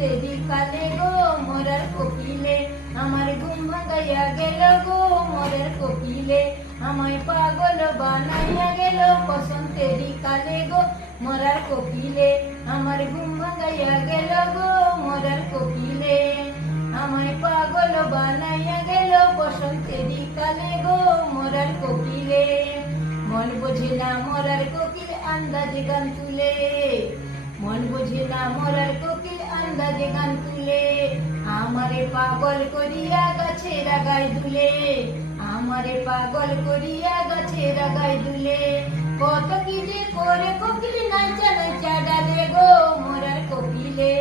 বসন্তের কালে গো মোরার কোকিলে আমার ঘুম ভাঙাইয়া গেল গো মোরার কোকিলে আমায় পাগল বানাইয়া গেল বসন্তের কালে গো মোরার কোকিলে আমার ঘুম ভাঙাইয়া গেল গো মোরার কোকিলে আমায় পাগল বানাইয়া গেল বসন্তের কালে গো মোরার কোকিলে মন বোঝে না মোরার কোকিল আন্দাজে গান তুলে মন বোঝে না মোরার কোকিল আন্দাজে গান তুলে আমারে পাগল করিয়া গাছের আগায় দুলে আমারে পাগল করিয়া গাছের আগায় দুলে কত কি যে করে কোকিল নাচা নাচা ডালে গো মোরার কোকিলে।